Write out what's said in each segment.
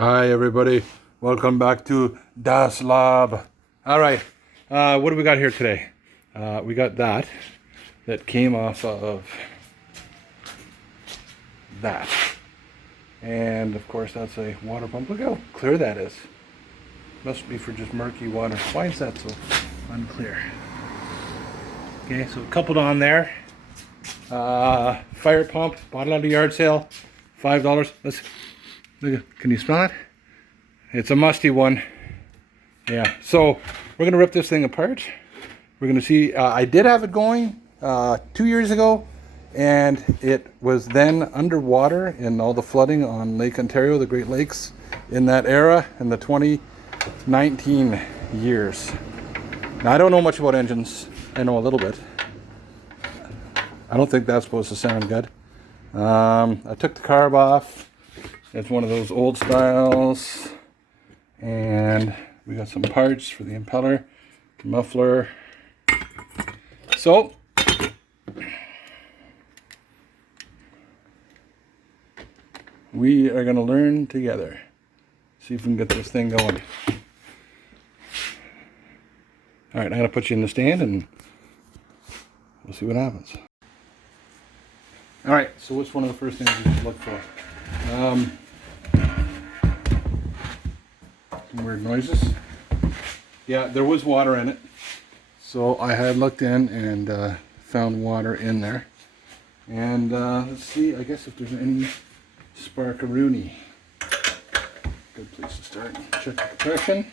Hi everybody, welcome back to Das Lab. All right, what do we got here today? We got that came off of that. And of course that's a water pump. Look how clear that is. Must be for just murky water. Why is that so unclear? Okay, so coupled on there. Fire pump, bought it at a yard sale, $5. Let's look. Can you smell it? It's a musty one. Yeah. So we're gonna rip this thing apart. We're gonna see. I did have it going 2 years ago, and it was then underwater in all the flooding on Lake Ontario, the Great Lakes, in that era, in the 2019 years. Now I don't know much about engines. I know a little bit. I don't think that's supposed to sound good. I took the carb off. It's one of those old styles. And we got some parts for the impeller, muffler. So, we are going to learn together. See if we can get this thing going. All right, I'm going to put you in the stand and we'll see what happens. All right, so what's one of the first things you should look for? Some weird noises. Yeah, there was water in it. So I had looked in and found water in there. And let's see, I guess if there's any sparkaroonie. Good place to start. Check the compression.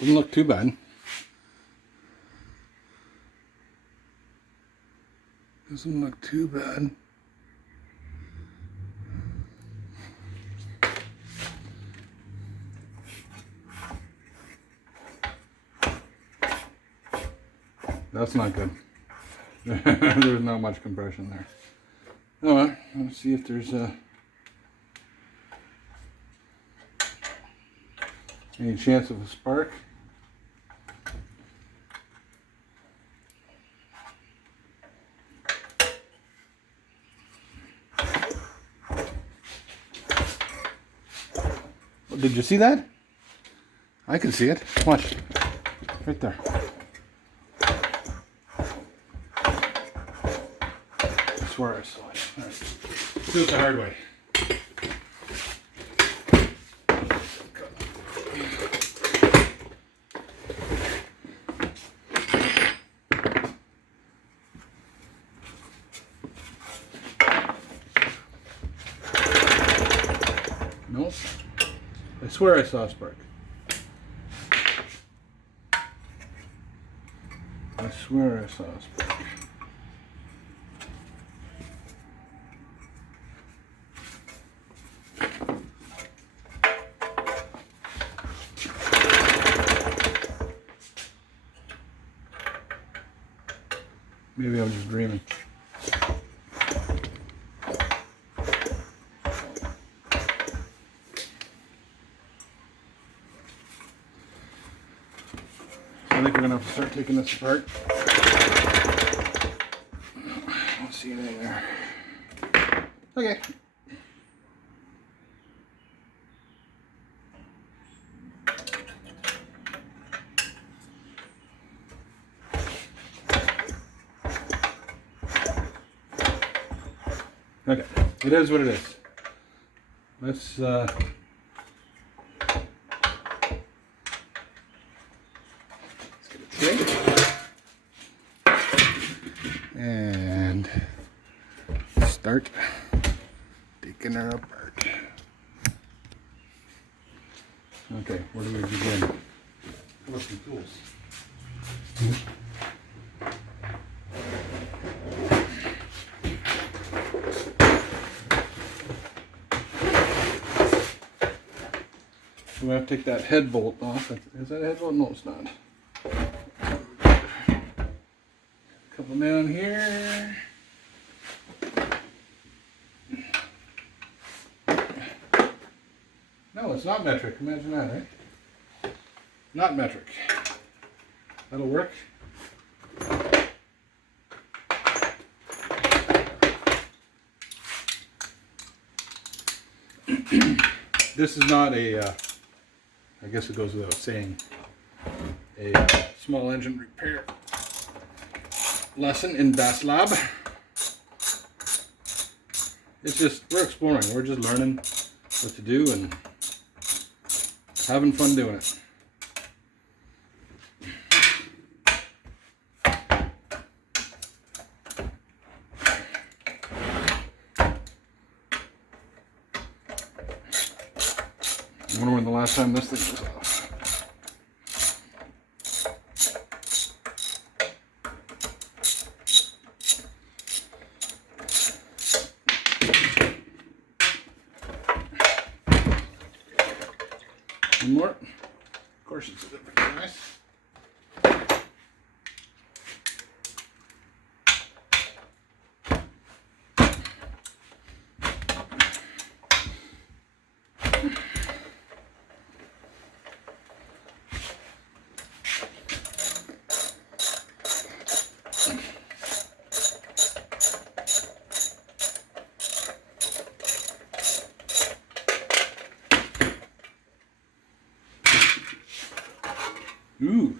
Doesn't look too bad. Doesn't look too bad. That's not good. There's not much compression there. Oh well, let's see if there's any chance of a spark. Did you see that? I can see it. Watch. Right there. I swear I saw it. All right. Let's do it the hard way. Nope. I swear I saw a spark. I swear I saw a spark. Maybe I'm just dreaming. I think we're gonna have to start taking this apart. I don't see anything there. Okay. Okay, it is what it is. Let's get a tray and start taking her apart. Okay, where do we begin? What's some tools? We have to take that head bolt off. Is that a head bolt? No, it's not. Couple down here. No, it's not metric. Imagine that, right? Not metric. That'll work. this is not a, I guess it goes without saying, a small engine repair lesson in Bass Lab. It's just, we're exploring, we're just learning what to do and having fun doing it. I wonder when the last time this thing was off. One more. Of course, it's a different size. Ooh.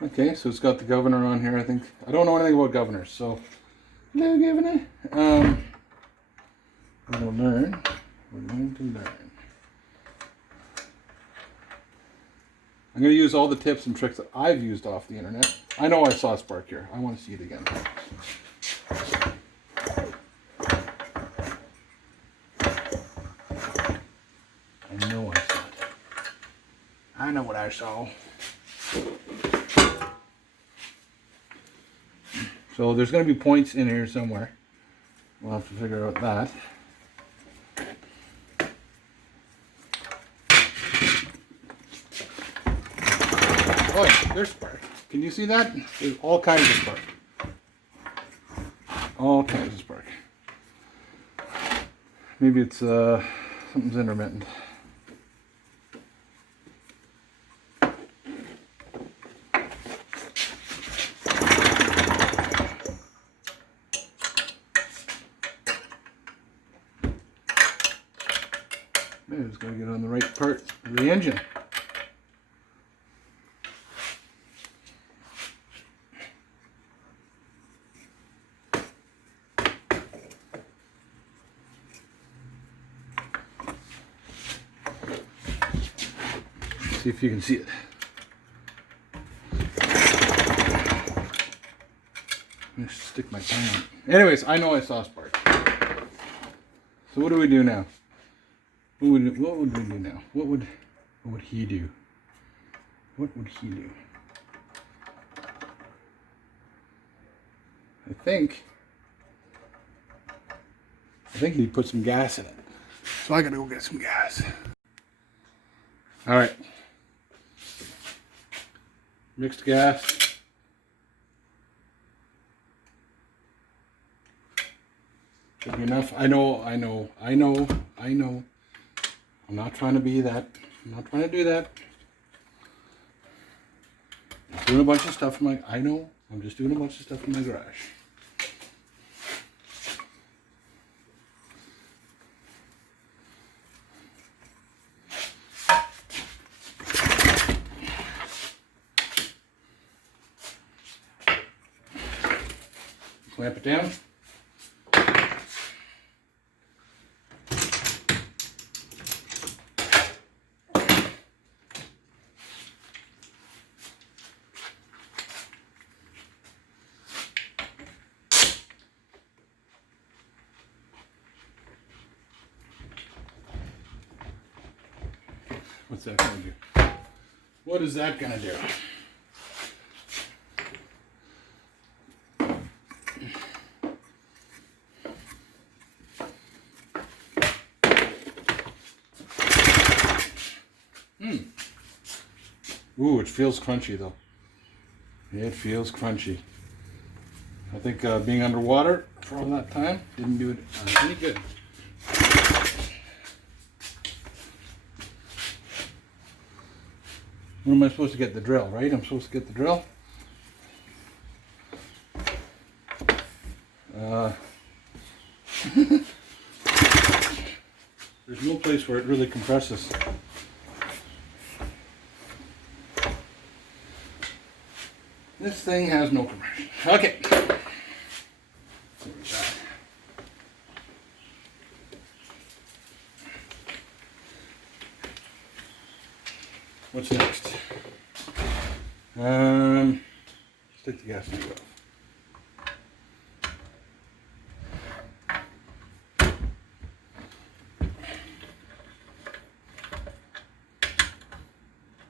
Okay, so it's got the governor on here, I think. I don't know anything about governors, so hello, governor. We'll learn. We're going to learn. I'm going to use all the tips and tricks that I've used off the internet. I know I saw a spark here. I want to see it again. I know I saw it. I know what I saw. So there's going to be points in here somewhere. We'll have to figure out that. Oh, there's spark. Can you see that? There's all kinds of spark. All kinds of spark. Maybe it's something's intermittent. Maybe it's got to get on the right part of the engine. See if you can see it. I'm gonna stick my tongue on it. Anyways, I know I saw a spark. So what do we do now? What would we do now? What would he do? What would he do? I think he'd put some gas in it. So I gotta go get some gas. All right. Mixed gas. Should be enough. I know. I'm not trying to be that. I'm not trying to do that. I'm doing a bunch of stuff in my, I know. I'm just doing a bunch of stuff in my garage. Clamp it down. What's that going to do? What is that going to do? Ooh, it feels crunchy though. It feels crunchy. I think being underwater for all that time didn't do it any good. When am I supposed to get the drill, right? I'm supposed to get the drill. There's no place where it really compresses. This thing has no compression. Okay. What's next? Let's take the gas tank off.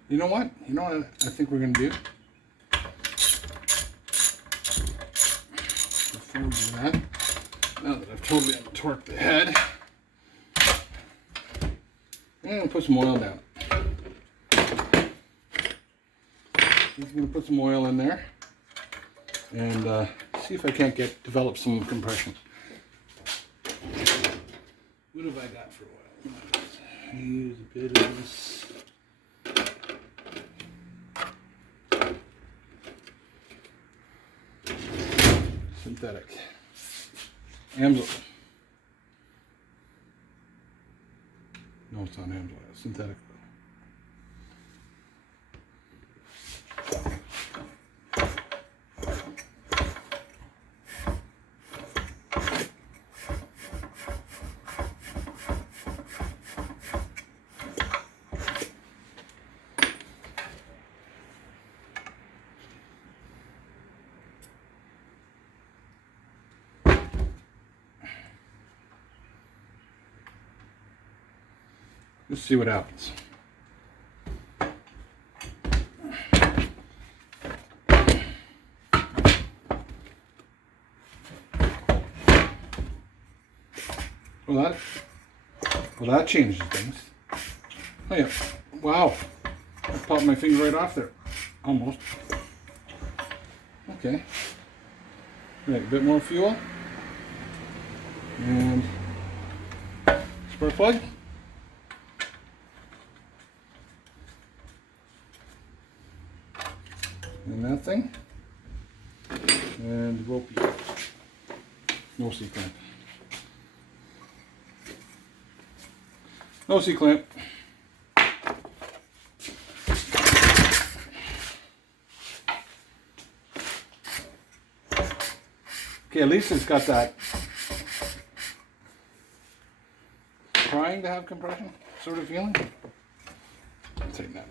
You know what? You know what I think we're going to do? Before we do that, now that I've totally untorqued the head, I'm going to put some oil down. I'm going to put some oil in there and see if I can't develop some compression. What have I got for oil? Use a bit of this. Synthetic. Amsoil. No, it's not Amsoil. It's synthetic. Let's see what happens. Well, that changes things. Oh yeah, wow! I popped my finger right off there, almost. Okay. Right, a bit more fuel and spark plug. And that thing, and ropey, no C-clamp, no C-clamp. Okay, at least it's got that trying to have compression sort of feeling. Tighten that up.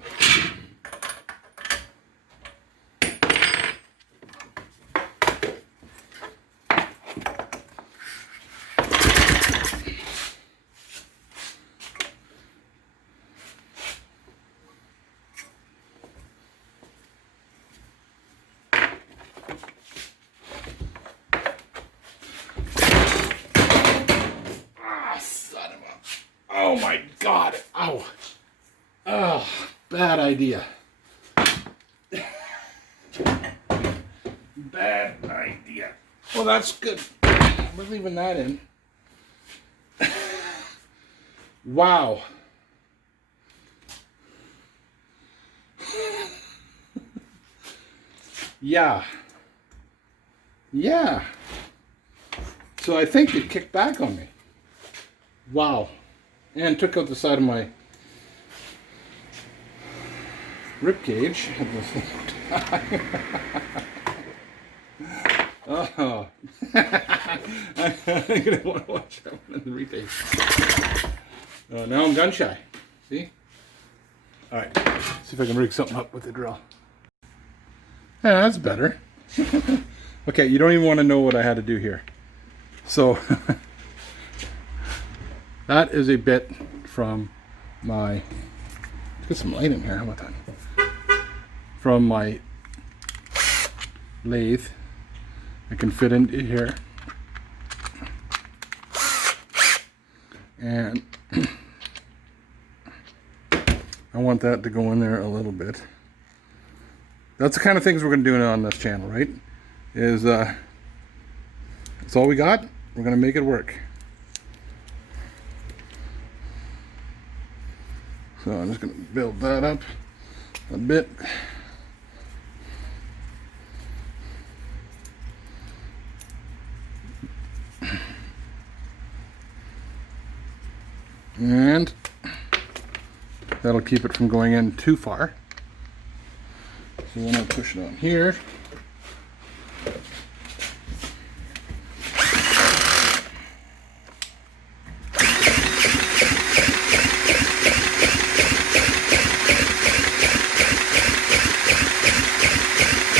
Oh my God, ow. Oh, bad idea. Bad idea. Well, that's good. We're leaving that in. Wow. Yeah. Yeah. So I think it kicked back on me. Wow. And took out the side of my rib cage at the same time. Oh. I'm going to want to watch that one in the replay. Now I'm gun shy. See? Alright. See if I can rig something up with the drill. Yeah, that's better. Okay, you don't even want to know what I had to do here. So... that is a bit from my, let's get some light in here, how about that? From my lathe. I can fit into here. And I want that to go in there a little bit. That's the kind of things we're going to do on this channel, right? Is, that's all we got. We're going to make it work. So I'm just going to build that up a bit. And that'll keep it from going in too far. So then I'll push it on here.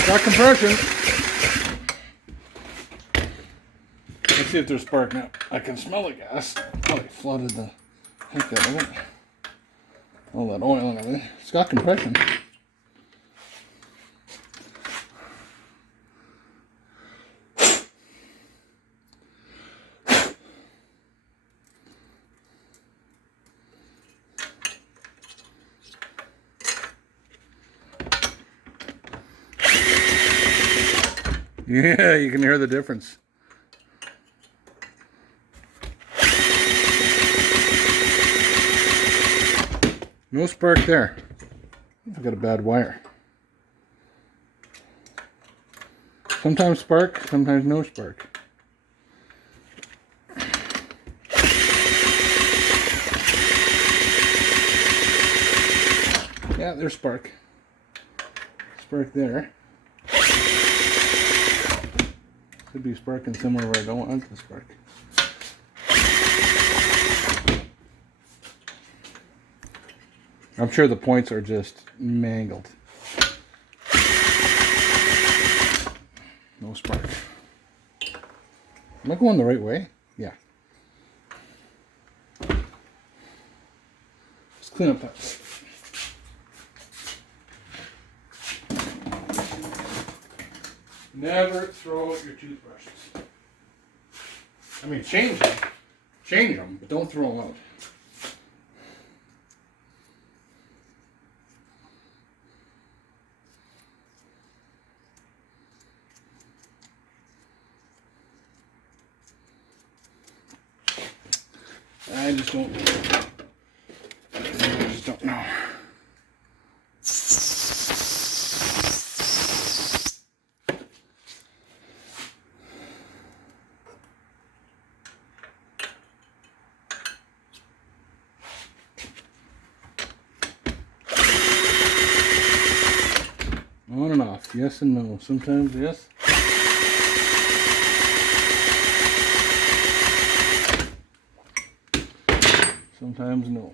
Got compression. Let's see if there's spark now. I can smell the gas. Probably flooded the heck out of it. All that oil and everything. It's got compression. Yeah, you can hear the difference. No spark there. I've got a bad wire. Sometimes spark, sometimes no spark. Yeah, there's spark. Spark there. Could be sparking somewhere where I don't want the spark. I'm sure the points are just mangled. No spark. Am I going the right way? Yeah. Let's clean up that. Never throw out your toothbrushes. I mean, change them, but don't throw them out. I just don't know. On and off, yes and no. Sometimes yes. Sometimes no.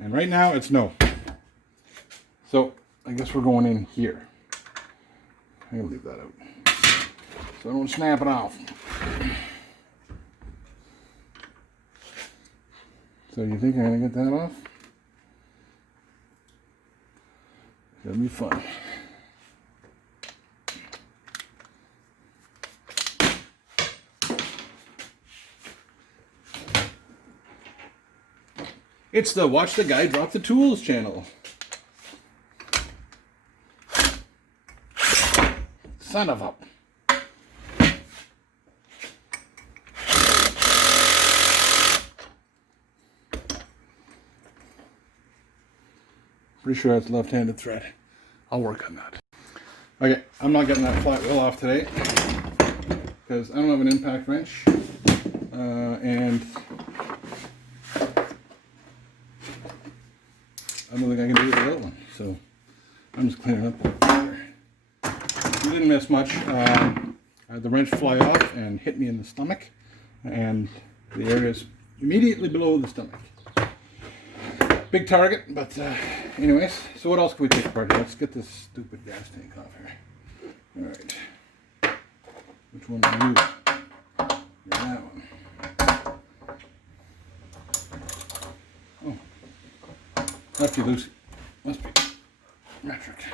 And right now it's no. So I guess we're going in here. I'm gonna leave that out so I don't snap it off. So you think I'm gonna get that off? It'll be fun. It's the Watch the Guy Drop the Tools channel. Son of a... Pretty sure that's left-handed thread. I'll work on that. Okay, I'm not getting that flat wheel off today because I don't have an impact wrench. And I don't think I can do it without one, so I'm just cleaning up. We didn't miss much. I had the wrench fly off and hit me in the stomach, and the area is immediately below the stomach. Big target, but anyways, so what else can we take apart? Let's get this stupid gas tank off here. Alright. Which one are you? You're that one. Lefty loosey. Must be metric.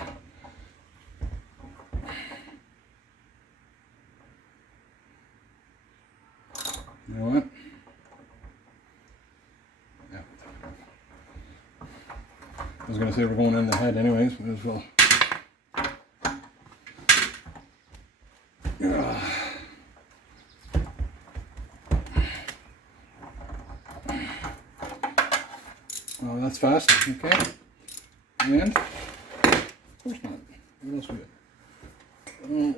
You know what? Yeah. was going to say we're going in the head anyways, might as well. Oh, that's fast. Okay. And, of course not. What else we got? Oh,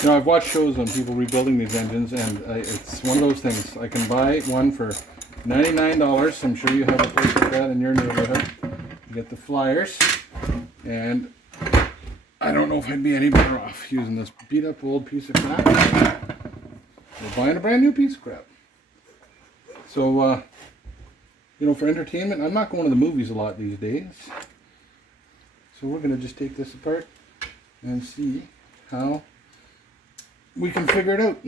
you know, I've watched shows on people rebuilding these engines, and it's one of those things. I can buy one for $99. I'm sure you have a place like that in your neighborhood. You get the flyers, and I don't know if I'd be any better off using this beat up old piece of crap or buying a brand new piece of crap. So, you know, for entertainment, I'm not going to the movies a lot these days. So we're going to just take this apart and see how we can figure it out.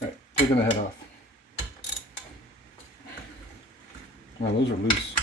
Alright, taking the head off. Wow, those are loose.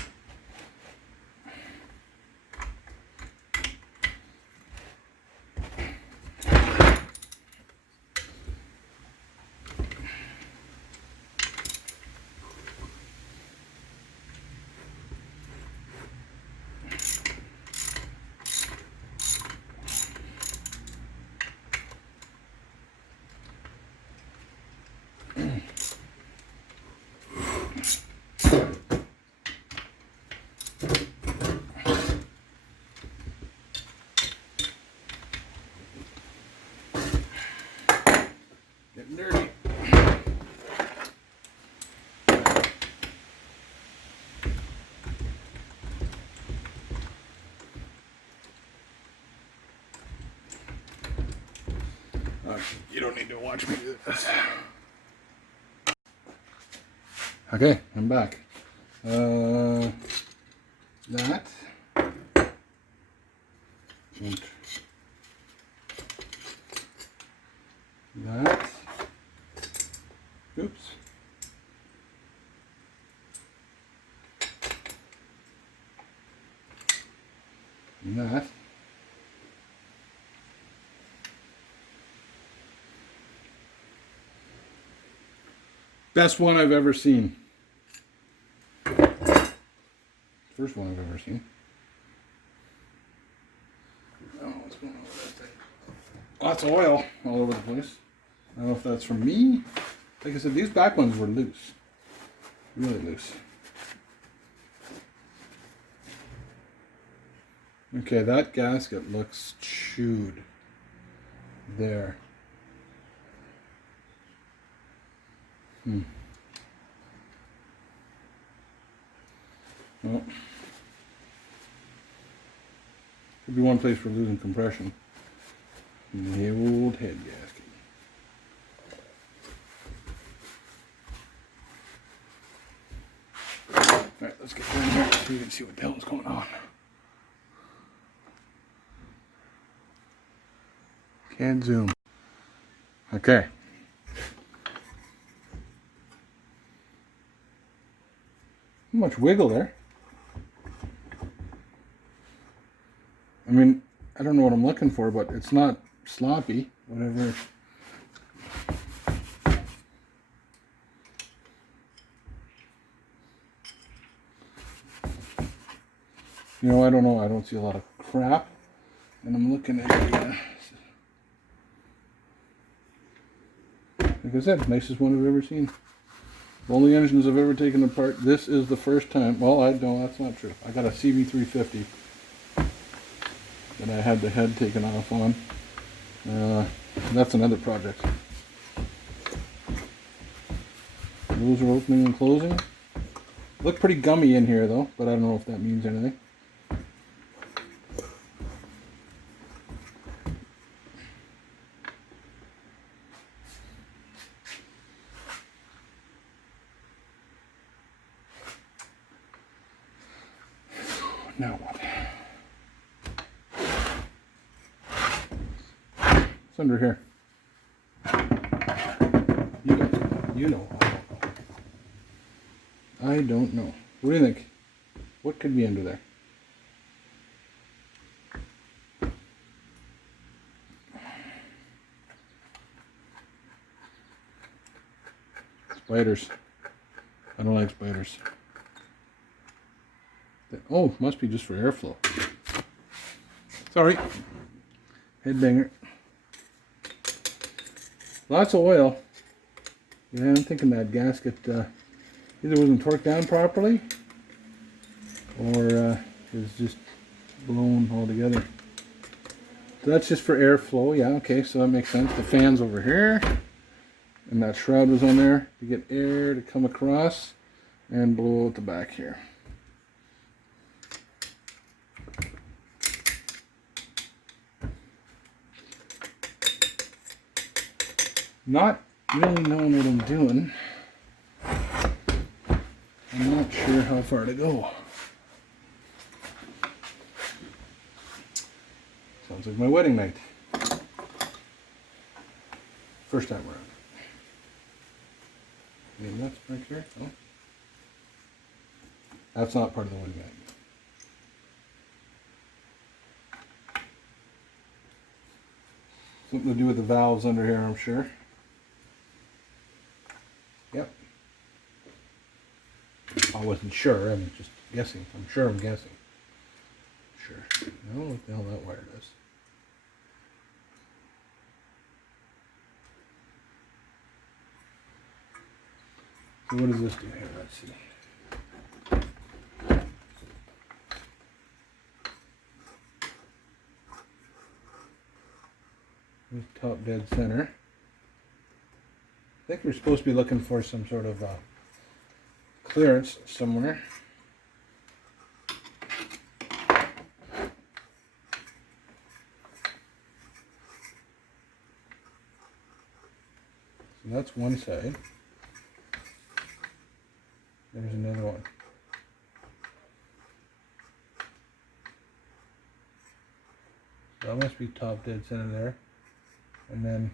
Getting dirty. You don't need to watch me do this. Okay, I'm back. That. And that. Oops. And that. Best one I've ever seen. First one I've ever seen. Oh, what's going on with that thing? Lots of oil all over the place. I don't know if that's from me. Like I said, these back ones were loose. Really loose. Okay, that gasket looks chewed. There. Well, could be one place for losing compression. The old head gasket. Alright, let's get down here so you can see what the hell is going on. Can't zoom. Okay. Not much wiggle there. I mean, I don't know what I'm looking for, but it's not sloppy, whatever. You know, I don't know. I don't see a lot of crap. And I'm looking at the, like I said, nicest one I've ever seen. The only engines I've ever taken apart, this is the first time. Well, I don't, that's not true. I got a CB350 that I had the head taken off on. That's another project. Those are opening and closing. Look pretty gummy in here though, but I don't know if that means anything. Now what? It's under here. You know. I don't know. What do you think? What could be under there? Spiders. I don't like spiders. Oh, must be just for airflow. Sorry. Headbanger. Lots of oil. Yeah, I'm thinking that gasket either wasn't torqued down properly or is just blown altogether. So that's just for airflow. Yeah, okay, so that makes sense. The fan's over here. And that shroud was on there to get air to come across and blow out the back here. Not really knowing what I'm doing. I'm not sure how far to go. Sounds like my wedding night. First time around. Any nuts back here? Oh. That's not part of the wedding night. Something to do with the valves under here, I'm sure. Yep. I wasn't sure, I'm just guessing. I'm sure I'm guessing. Sure. I don't know what the hell that wire does. So what does this do here? Let's see. Top dead center. I think we're supposed to be looking for some sort of clearance somewhere. So that's one side. There's another one. So that must be top dead center there. And then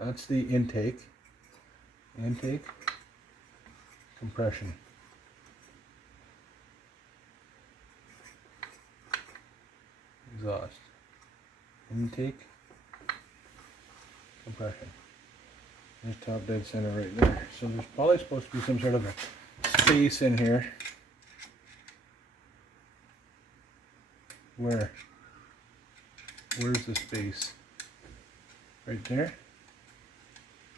that's the intake. Intake. Compression. Exhaust. Intake. Compression. There's top dead center right there. So there's probably supposed to be some sort of a space in here. Where? Where's the space? Right there?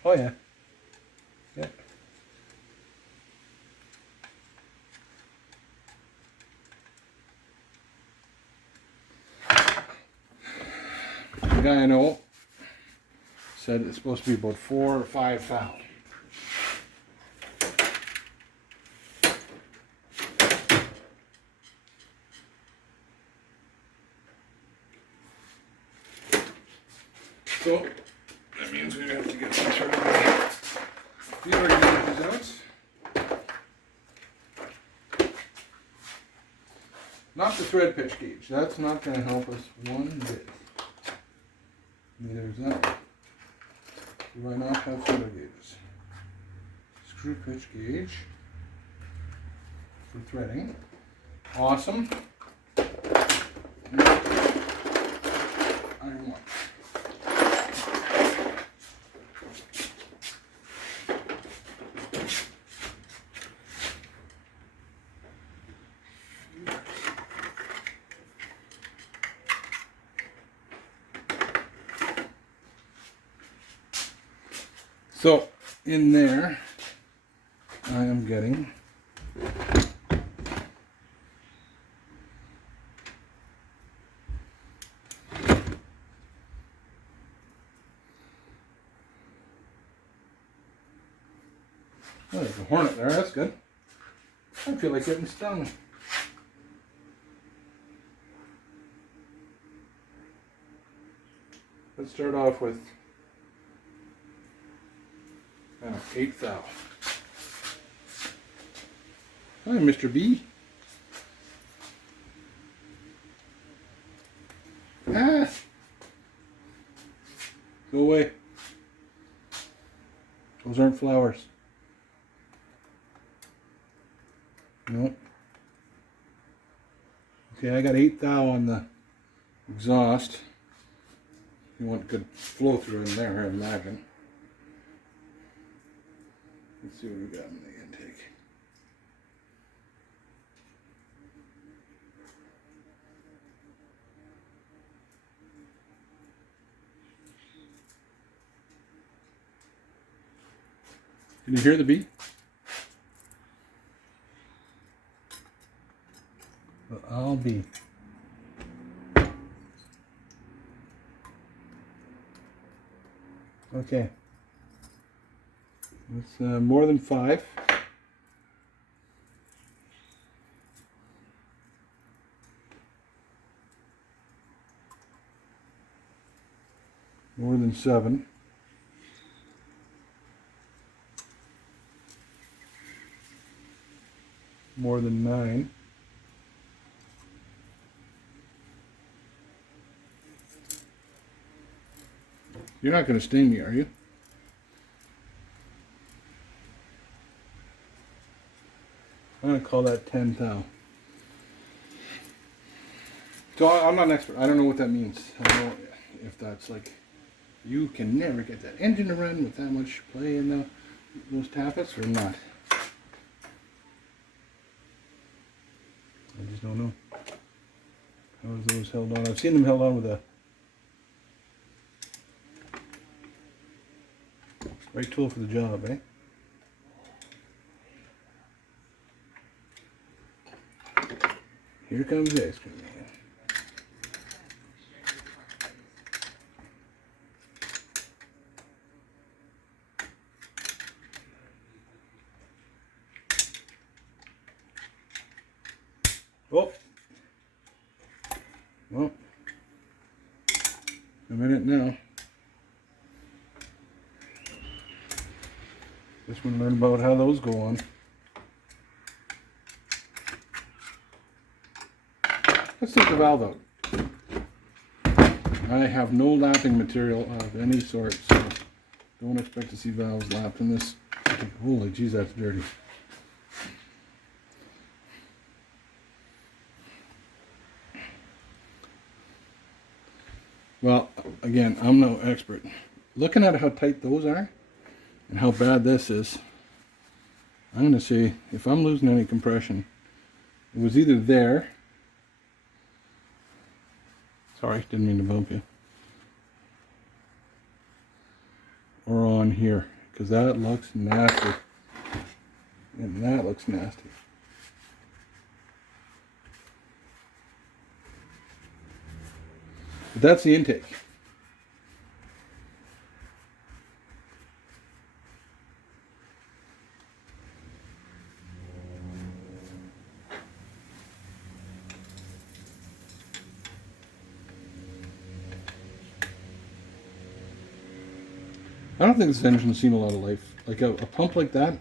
Oh yeah. Yep. The guy I know said it's supposed to be about 4 or 5 thou. So that means we have to get some sort of feeler gauges out. Not the thread pitch gauge. That's not going to help us one bit. Neither is that. Do I not have feeler gauges? Screw pitch gauge for threading. Awesome. Iron one. So in there, I am getting oh, there's a hornet there, that's good. I feel like getting stung. Let's start off with 8 thou. Hi, Mr. B. Ah! Go away. Those aren't flowers. No. Okay, I got 8 thou on the exhaust. You want good flow through in there, I imagine. Let's see what we got in the intake. Can you hear the beat? Well, I'll be. Okay. It's more than 5. More than 7. More than 9. You're not going to sting me, are you? I'm going to call that 10 thou. So I'm not an expert. I don't know what that means. I don't know if that's like, you can never get that engine to run with that much play in those tappets or not. I just don't know. How are those held on? I've seen them held on with a right tool for the job, eh? Here comes the ice cream man. Oh! Well, a minute now. Just want to learn about how those go on. Let's take the valve out. I have no lapping material of any sort, so don't expect to see valves lapped in this. Holy jeez, that's dirty. Well, again, I'm no expert. Looking at how tight those are and how bad this is, I'm going to say if I'm losing any compression, it was either there. Sorry, didn't mean to bump you. Or on here, because that looks nasty. And that looks nasty. But that's the intake. I don't think this engine's seen a lot of life. Like a pump like that,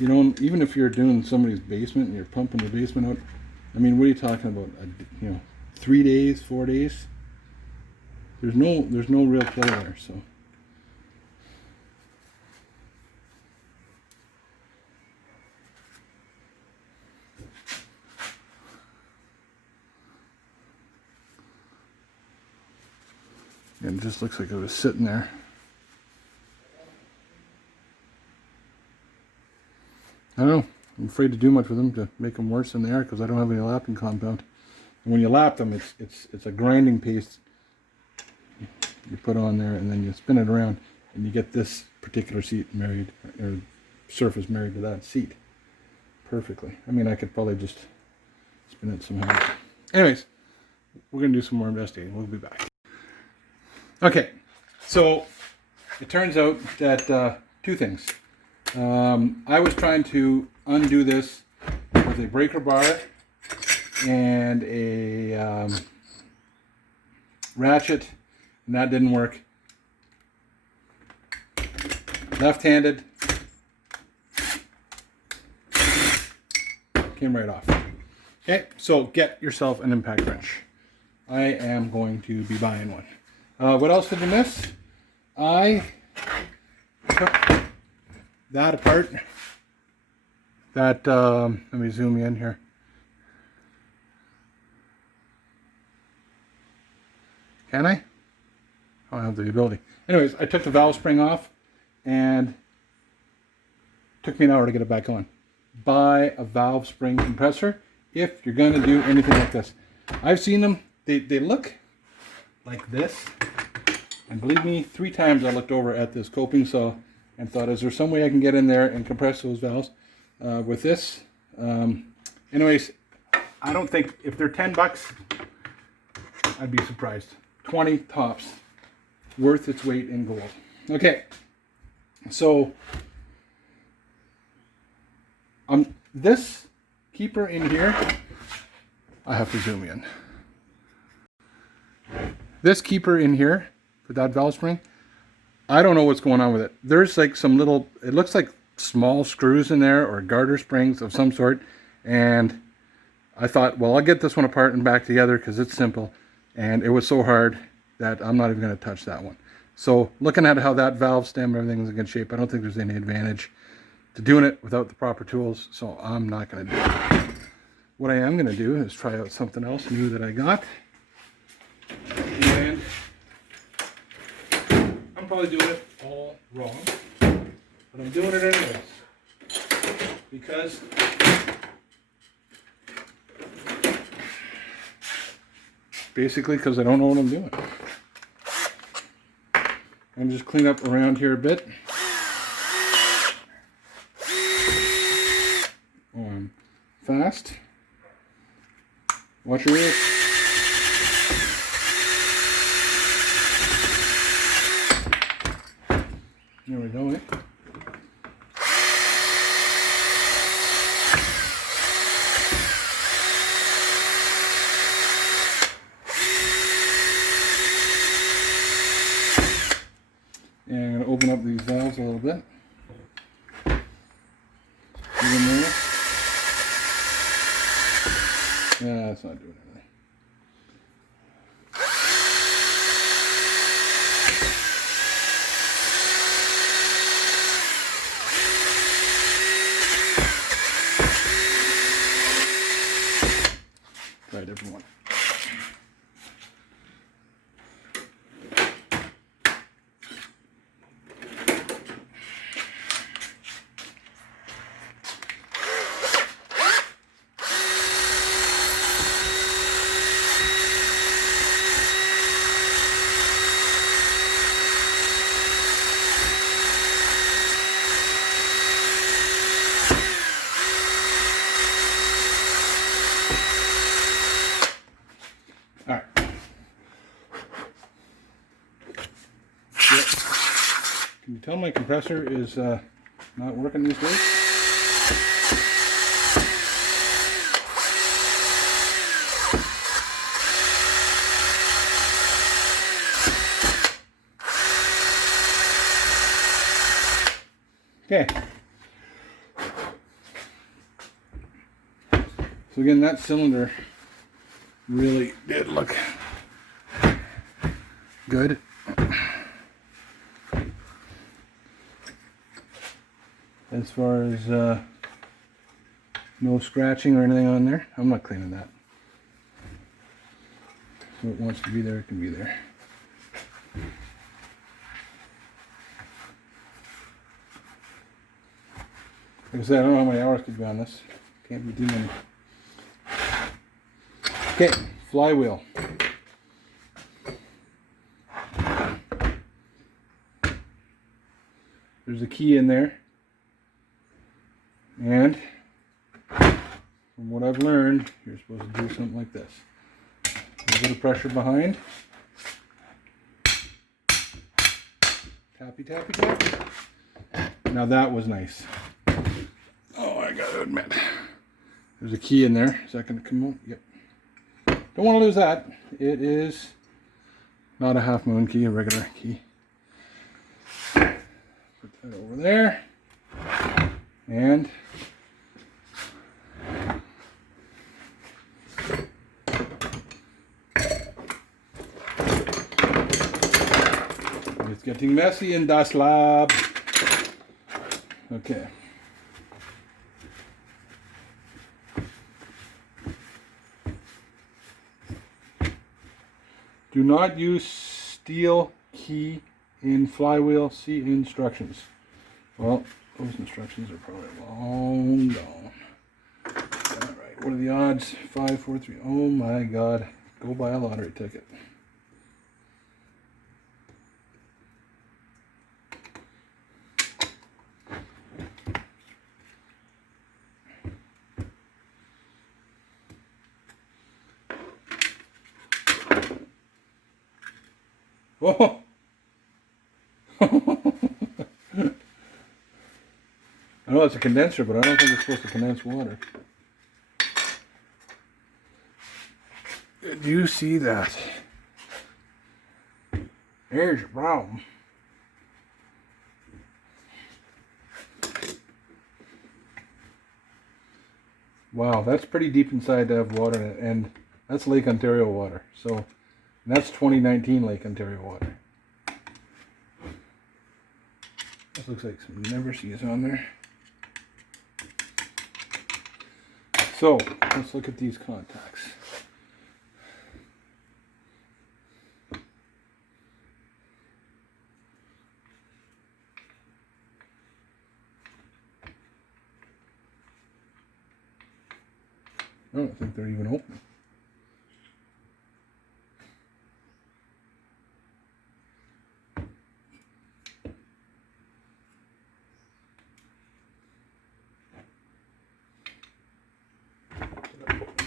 you know, even if you're doing somebody's basement and you're pumping the basement out, I mean, what are you talking about? 3 days, 4 days? There's no real play there, so. And it just looks like it was sitting there. I don't know. I'm afraid to do much with them to make them worse than they are because I don't have any lapping compound. And when you lap them, it's a grinding paste you put on there, and then you spin it around, and you get this particular seat married, or surface married to that seat perfectly. I mean, I could probably just spin it somehow. Anyways, we're going to do some more investigating. We'll be back. Okay, so it turns out that 2 things. I was trying to undo this with a breaker bar and a ratchet, and that didn't work. Left-handed, came right off. Okay, so get yourself an impact wrench. I am going to be buying one. What else did you miss? I took that apart That, let me zoom in here. Can I? I don't have the ability. Anyways, I took the valve spring off and it took me an hour to get it back on. Buy a valve spring compressor if you're going to do anything like this. I've seen them. They look like this. And believe me, 3 times I looked over at this coping saw and thought, is there some way I can get in there and compress those valves with this? Anyways, I don't think, if they're 10 bucks, I'd be surprised. 20 tops, worth its weight in gold. Okay, so this keeper in here, I have to zoom in. This keeper in here for that valve spring, I don't know what's going on with it. There's like some little, it looks like small screws in there or garter springs of some sort, and I thought, well, I'll get this one apart and back together because it's simple. And it was so hard that I'm not even going to touch that one. So looking at how that valve stem, everything's in good shape, I don't think there's any advantage to doing it without the proper tools. So I'm not going to do it. What I am going to do is try out something else new that I got. And I'm probably doing it all wrong, but I'm doing it anyways. Because basically because I don't know what I'm doing. I'm just clean up around here a bit. On fast. Watch your ears. There we go, eh? And I'm going to open up these valves a little bit. Get in there. Yeah, that's not doing anything. Try a different one. Alright. Yep. Can you tell my compressor is not working these days? Okay. So again, that cylinder really did look good. As far as no scratching or anything on there, I'm not cleaning that. So it wants to be there, it can be there. Like I said, I don't know how many hours could be on this. Can't be too many. Okay, flywheel. There's a key in there. And from what I've learned, you're supposed to do something like this. A little bit of pressure behind. Tappy, tappy, tappy. Now that was nice. Oh, I gotta admit. There's a key in there. Is that gonna come out? Yep. Don't want to lose that. It is not a half moon key, a regular key. Put that over there. And it's getting messy in das Lab. Okay. Do not use steel key in flywheel. See instructions. Well, those instructions are probably long gone. Alright, what are the odds? 5, 4, 3. Oh my god. Go buy a lottery ticket. Oh! I know it's a condenser, but I don't think it's supposed to condense water. Did you see that? Here's your problem. Wow, that's pretty deep inside to have water in it, and that's Lake Ontario water. So that's 2019 Lake Ontario water. This looks like some never sees on there. So let's look at these contacts. I don't think they're even open.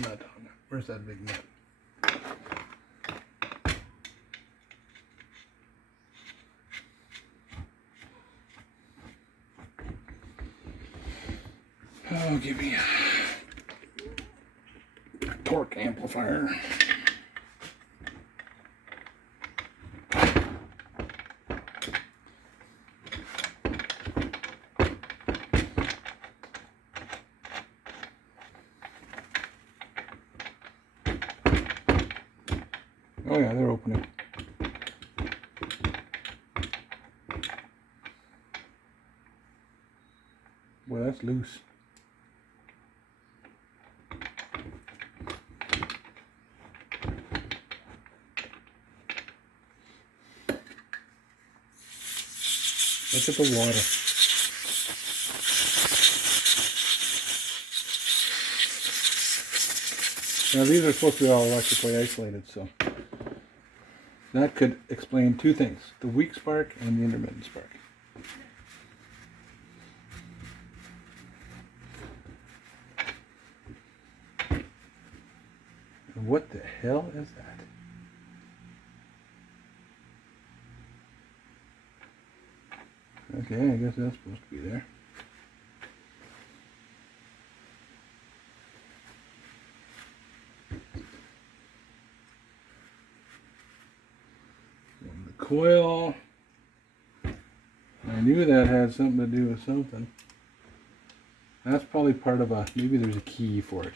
Nut on there. Where's that big nut? Oh, give me a torque amplifier. Oh yeah, they're opening. Boy, that's loose. Look at the water. Now these are supposed to be all electrically isolated, so that could explain two things: the weak spark and the intermittent spark. And what the hell is that? Okay, I guess that's supposed to be there. And the coil. I knew that had something to do with something. That's probably part of a, maybe there's a key for it.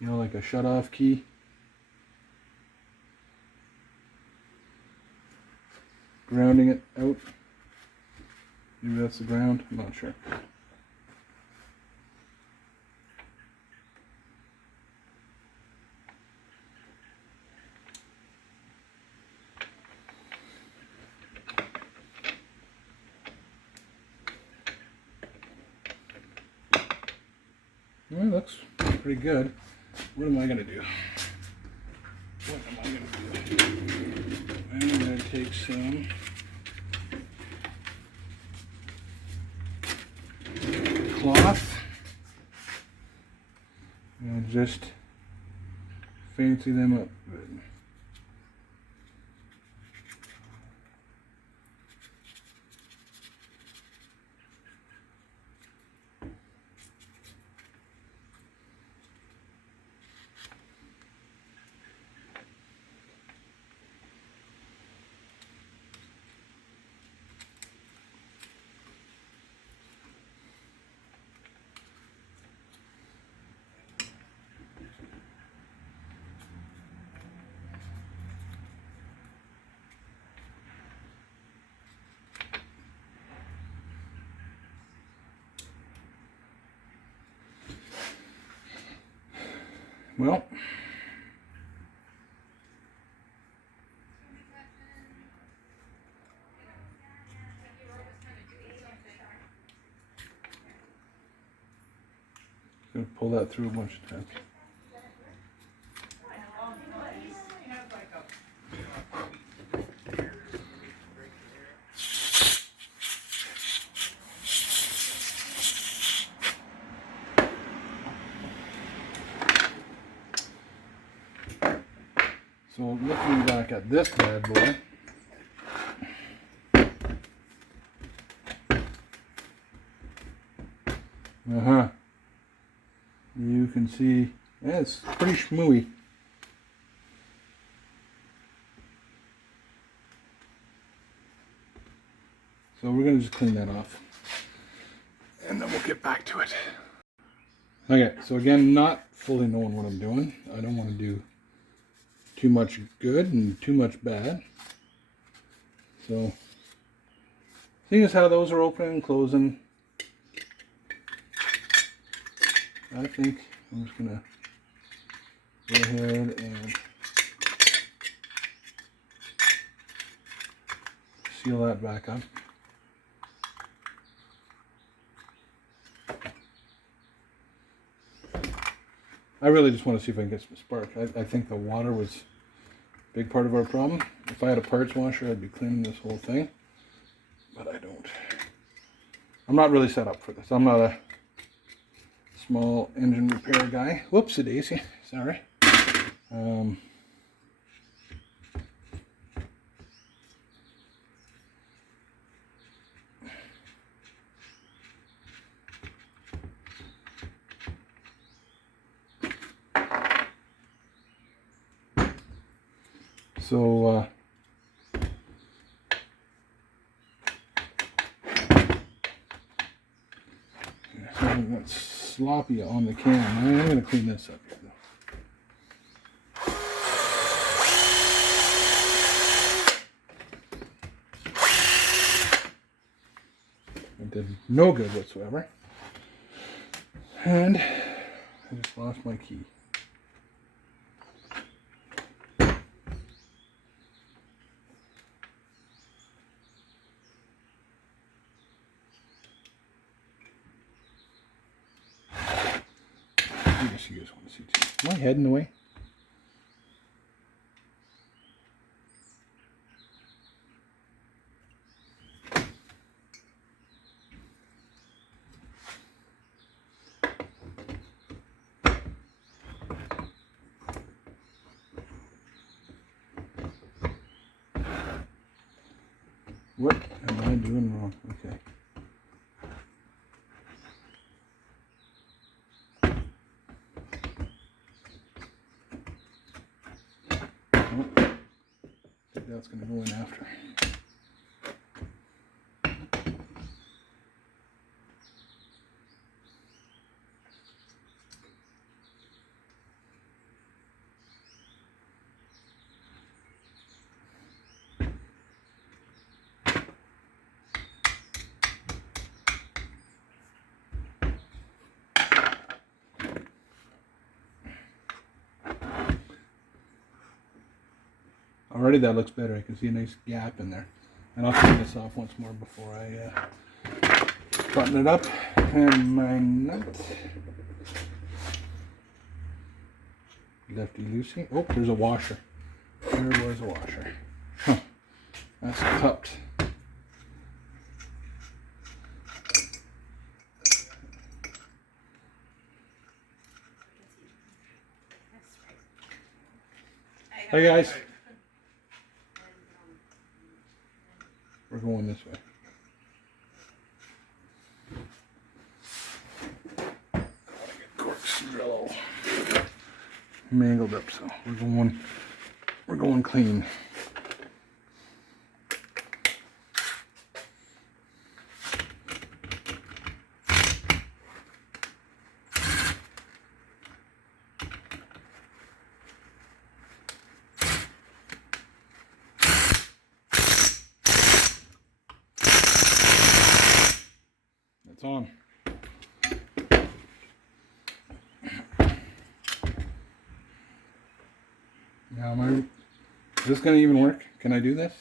You know, like a shut-off key. Grounding it out. Maybe that's the ground, I'm not sure. Well, it looks pretty good. What am I going to do? What am I going to do? I'm going to take some cloth and just fancy them up a bit. Well, Gonna pull that through a bunch of times. So looking back at this bad boy, you can see, yeah, it's pretty schmooey. So we're going to just clean that off. And then we'll get back to it. Okay, so again, not fully knowing what I'm doing. I don't want to do too much good and too much bad. So, seeing as how those are opening and closing, I think I'm just going to go ahead and seal that back up. I really just want to see if I can get some spark. I think the water was a big part of our problem. If I had a parts washer, I'd be cleaning this whole thing. But I don't. I'm not really set up for this. I'm not a small engine repair guy. Whoopsie daisy. Sorry. So, something that's sloppy on the can. I'm going to clean this up here, though. It did no good whatsoever. And I just lost my key. I guess you guys want to see too. Am I heading away? What am I doing wrong? Okay. I think that's going to go in after. Already that looks better. I can see a nice gap in there. And I'll clean this off once more before I button it up. And my nut. Lefty loosey. Oh, there's a washer. There was a washer. Huh. That's cupped. Hey guys. We're going this way. I want to get Cork's drill mangled up, so we're going clean. It's on. Now, is this going to even work? Can I do this?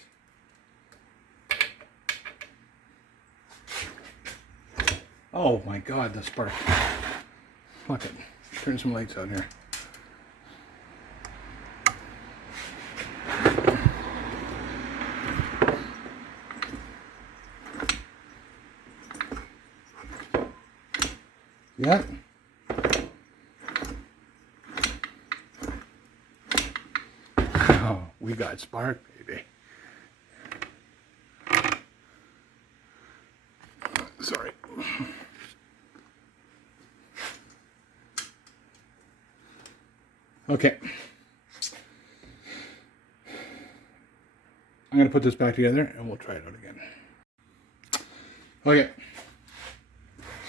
Oh my God, the spark. Fuck it. Turn some lights on here. Yeah. Oh, we got spark, baby. Sorry. Okay. I'm going to put this back together and we'll try it out again. Okay.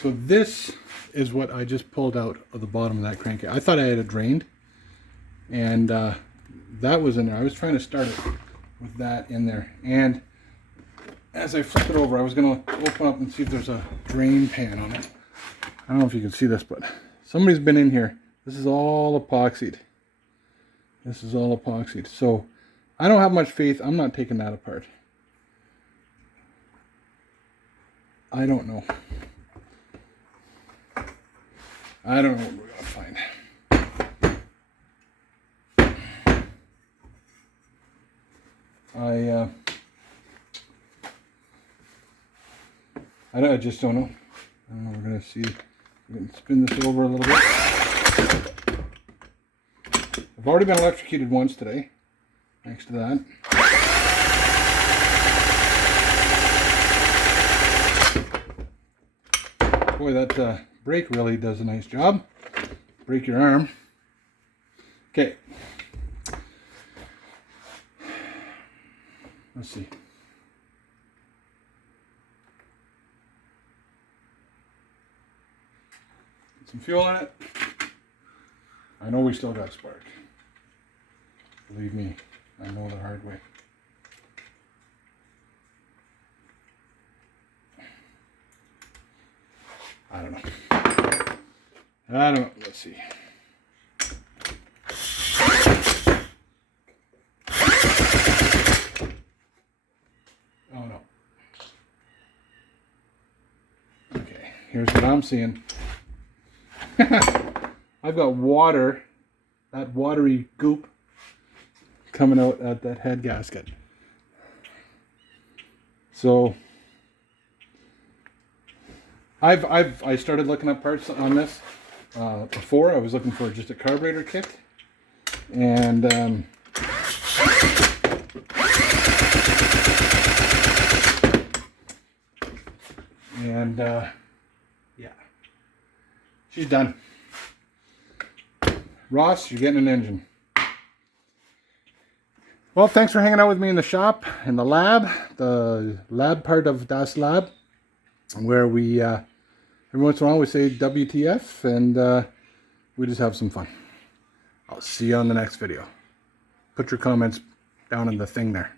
So this is what I just pulled out of the bottom of that crankcase. I thought I had it drained, and that was in there. I was trying to start it with that in there, and as I flip it over, I was going to open up and see if there's a drain pan on it. I don't know if you can see this, but somebody's been in here. This is all epoxied. This is all epoxied. So I don't have much faith. I'm not taking that apart. I don't know. I don't know what we're going to find. I just don't know. I don't know. We're going to see. We can spin this over a little bit. I've already been electrocuted once today. Thanks to that. Boy, that brake really does a nice job. Break your arm. Okay. Let's see. Get some fuel in it. I know we still got spark. Believe me, I know the hard way. I don't know. I don't know. Let's see. Oh no. Okay, here's what I'm seeing. I've got water, that watery goop coming out at that head gasket. So I started looking up parts on this before. I was looking for just a carburetor kit, and yeah, she's done. Ross, you're getting an engine. Well, thanks for hanging out with me in the shop, in the lab part of Das Lab, where we every once in a while we say WTF, and we just have some fun. I'll see you on the next video. Put your comments down in the thing there.